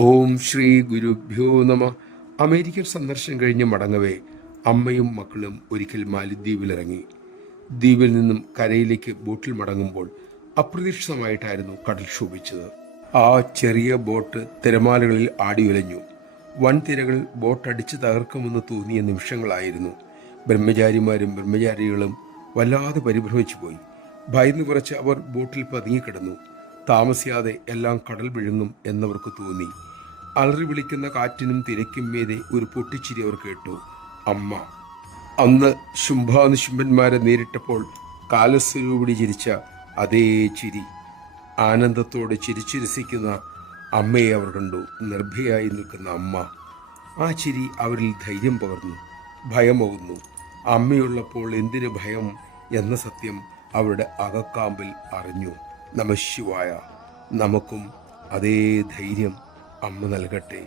ഓം ശ്രീ ഗുരുഭ്യോ നമ. അമേരിക്കൻ സന്ദർശനം കഴിഞ്ഞ് മടങ്ങവേ അമ്മയും മക്കളും ഒരിക്കൽ മാലിദ്വീപിലിറങ്ങി. ദ്വീപിൽ നിന്നും കരയിലേക്ക് ബോട്ടിൽ മടങ്ങുമ്പോൾ അപ്രതീക്ഷിതമായിട്ടായിരുന്നു കടൽ ക്ഷോഭിച്ചത്. ആ ചെറിയ ബോട്ട് തിരമാലകളിൽ ആടിയുലഞ്ഞു. വൻതിരകൾ ബോട്ട് അടിച്ചു തകർക്കുമെന്ന് തോന്നിയ നിമിഷങ്ങളായിരുന്നു. ബ്രഹ്മചാരിമാരും ബ്രഹ്മചാരികളും വല്ലാതെ പരിഭ്രമിച്ചു പോയി. ഭയന്നു കുറച്ച് അവർ ബോട്ടിൽ പതുങ്ങിക്കിടന്നു. താമസിയാതെ എല്ലാം കടൽ വിഴുങ്ങും എന്നവർക്ക് തോന്നി. അലറി വിളിക്കുന്ന കാറ്റിനും തിരക്കും മീതെ ഒരു പൊട്ടിച്ചിരി അവർ കേട്ടു. അമ്മ. അന്ന് ശുംഭാനുശുംഭന്മാരെ നേരിട്ടപ്പോൾ കാലസ്വരൂപിടി ചിരിച്ച അതേ ചിരി. ആനന്ദത്തോടെ ചിരിച്ചിരസിക്കുന്ന അമ്മയെ അവർ കണ്ടു. നിർഭയായി നിൽക്കുന്ന അമ്മ. ആ ചിരി അവരിൽ ധൈര്യം പകർന്നു. ഭയമകുന്നു. അമ്മയുള്ളപ്പോൾ എന്തിനു ഭയം എന്ന സത്യം അവരുടെ അകക്കാമ്പിൽ അറിഞ്ഞു. നമഃശിവായ. നമുക്കും അതേ ധൈര്യം അമ്മ നൽകട്ടെ.